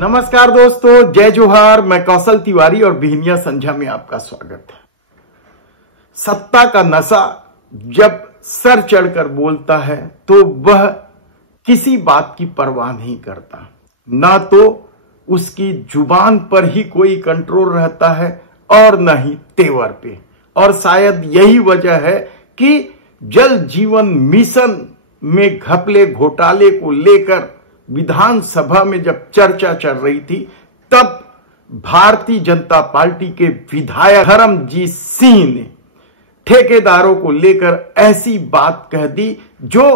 नमस्कार दोस्तों, जय जोहार। मैं कौशल तिवारी और बिहनिया संझा में आपका स्वागत है। सत्ता का नशा जब सर चढ़कर बोलता है तो वह किसी बात की परवाह नहीं करता। ना तो उसकी जुबान पर ही कोई कंट्रोल रहता है और न ही तेवर पे। और शायद यही वजह है कि जल जीवन मिशन में घपले घोटाले को लेकर विधानसभा में जब चर्चा चल रही थी, तब भारतीय जनता पार्टी के विधायक धर्मजीत सिंह ने ठेकेदारों को लेकर ऐसी बात कह दी जो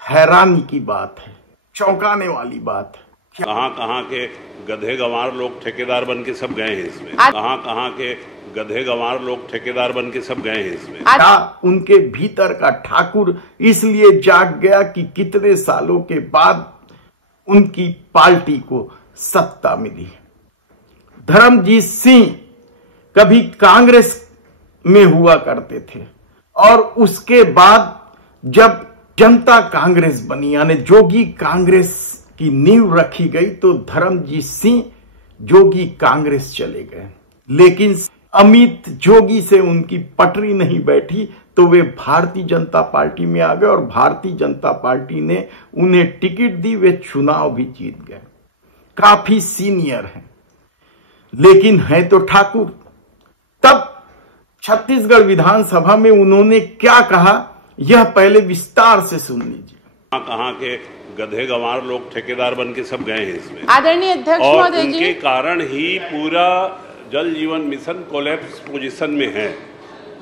हैरानी की बात है, चौंकाने वाली बात है। कहां के गधे गंवार लोग ठेकेदार बन के सब गए हैं इसमें। कहां के गधे गंवार लोग ठेकेदार बन के सब गए हैं इसमें। क्या उनके भीतर का ठाकुर इसलिए जाग गया कि कितने सालों के बाद उनकी पार्टी को सत्ता मिली। धर्मजीत सिंह कभी कांग्रेस में हुआ करते थे और उसके बाद जब जनता कांग्रेस बनी, यानी जोगी कांग्रेस की नींव रखी गई, तो धर्मजीत सिंह जोगी कांग्रेस चले गए। लेकिन अमित जोगी से उनकी पटरी नहीं बैठी तो वे भारतीय जनता पार्टी में आ गए और भारतीय जनता पार्टी ने उन्हें टिकट दी। वे चुनाव भी जीत गए, काफी सीनियर हैं, लेकिन है तो ठाकुर। तब छत्तीसगढ़ विधानसभा में उन्होंने क्या कहा, यह पहले विस्तार से सुन लीजिए। कहां के गधे गंवार लोग ठेकेदार बन के सब गए हैं इसमें। आदरणीय अध्यक्ष महोदय जी, उनके कारण ही पूरा जल जीवन मिशन कोलैप्स पोजीशन में है।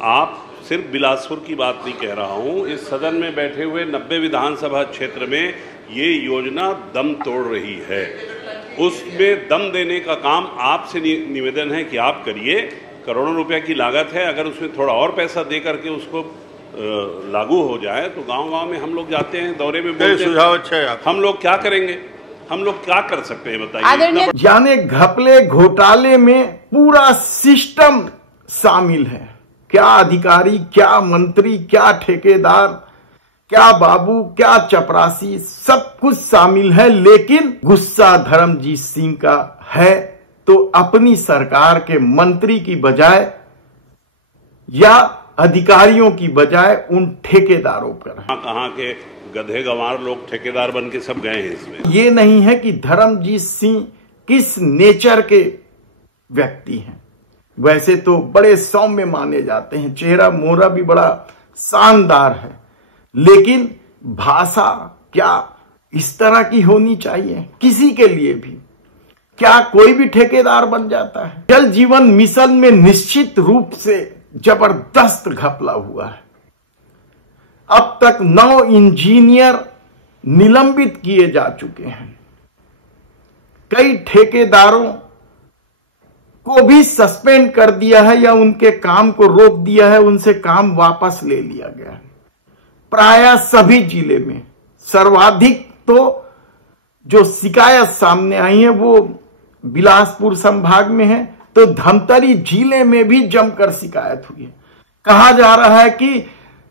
आप सिर्फ बिलासपुर की बात नहीं कह रहा हूं, इस सदन में बैठे हुए 90 विधानसभा क्षेत्र में ये योजना दम तोड़ रही है। उसमें दम देने का काम आपसे निवेदन है कि आप करिए। करोड़ों रुपया की लागत है, अगर उसमें थोड़ा और पैसा दे करके उसको लागू हो जाए तो गांव-गांव में हम लोग जाते हैं, दौरे में बोलते हैं, सुझाव अच्छा है। हम लोग क्या करेंगे, हम लोग क्या कर सकते हैं बताइए। यानी घपले घोटाले में पूरा सिस्टम शामिल है। क्या अधिकारी, क्या मंत्री, क्या ठेकेदार, क्या बाबू, क्या चपरासी, सब कुछ शामिल है। लेकिन गुस्सा धर्मजीत सिंह का है तो अपनी सरकार के मंत्री की बजाय या अधिकारियों की बजाय उन ठेकेदारों पर। कहां के गधे गंवार लोग ठेकेदार बन के सब गए हैं इसमें। ये नहीं है कि धर्मजीत सिंह किस नेचर के व्यक्ति हैं। वैसे तो बड़े सौम्य माने जाते हैं, चेहरा मोहरा भी बड़ा शानदार है, लेकिन भाषा क्या इस तरह की होनी चाहिए किसी के लिए भी? क्या कोई भी ठेकेदार बन जाता है? जल जीवन मिशन में निश्चित रूप से जबरदस्त घपला हुआ है। अब तक 9 इंजीनियर निलंबित किए जा चुके हैं। कई ठेकेदारों को भी सस्पेंड कर दिया है या उनके काम को रोक दिया है, उनसे काम वापस ले लिया गया है। प्रायः सभी जिले में सर्वाधिक तो जो शिकायत सामने आई है वो बिलासपुर संभाग में है, तो धमतरी जिले में भी जमकर शिकायत हुई है। कहा जा रहा है कि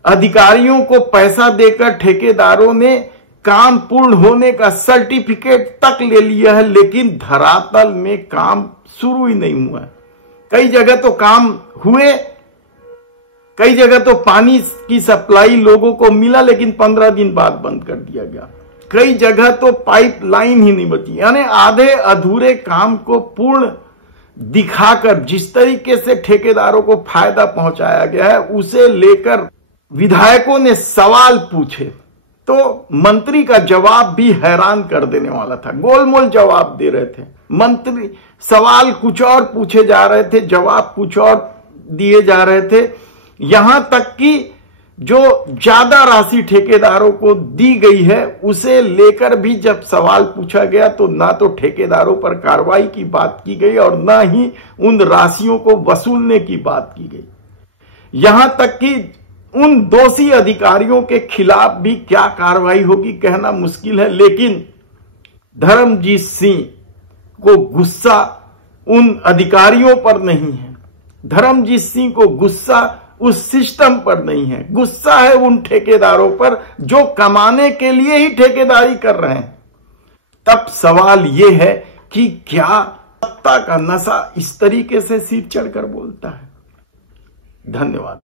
अधिकारियों को पैसा देकर ठेकेदारों ने काम पूर्ण होने का सर्टिफिकेट तक ले लिया है, लेकिन धरातल में काम शुरू ही नहीं हुआ। कई जगह तो काम हुए, कई जगह तो पानी की सप्लाई लोगों को मिला, लेकिन 15 दिन बाद बंद कर दिया गया। कई जगह तो पाइपलाइन ही नहीं बची। यानी आधे अधूरे काम को पूर्ण दिखाकर जिस तरीके से ठेकेदारों को फायदा पहुंचाया गया है, उसे लेकर विधायकों ने सवाल पूछे तो मंत्री का जवाब भी हैरान कर देने वाला था। गोलमोल जवाब दे रहे थे मंत्री, सवाल कुछ और पूछे जा रहे थे, जवाब कुछ और दिए जा रहे थे। यहां तक कि जो ज्यादा राशि ठेकेदारों को दी गई है उसे लेकर भी जब सवाल पूछा गया तो ना तो ठेकेदारों पर कार्रवाई की बात की गई और ना ही उन राशियों को वसूलने की बात की गई। यहां तक कि उन दोषी अधिकारियों के खिलाफ भी क्या कार्रवाई होगी कहना मुश्किल है। लेकिन धर्मजीत सिंह को गुस्सा उन अधिकारियों पर नहीं है, धर्मजीत सिंह को गुस्सा उस सिस्टम पर नहीं है, गुस्सा है उन ठेकेदारों पर जो कमाने के लिए ही ठेकेदारी कर रहे हैं। तब सवाल यह है कि क्या सत्ता का नशा इस तरीके से सिर चढ़कर बोलता है। धन्यवाद।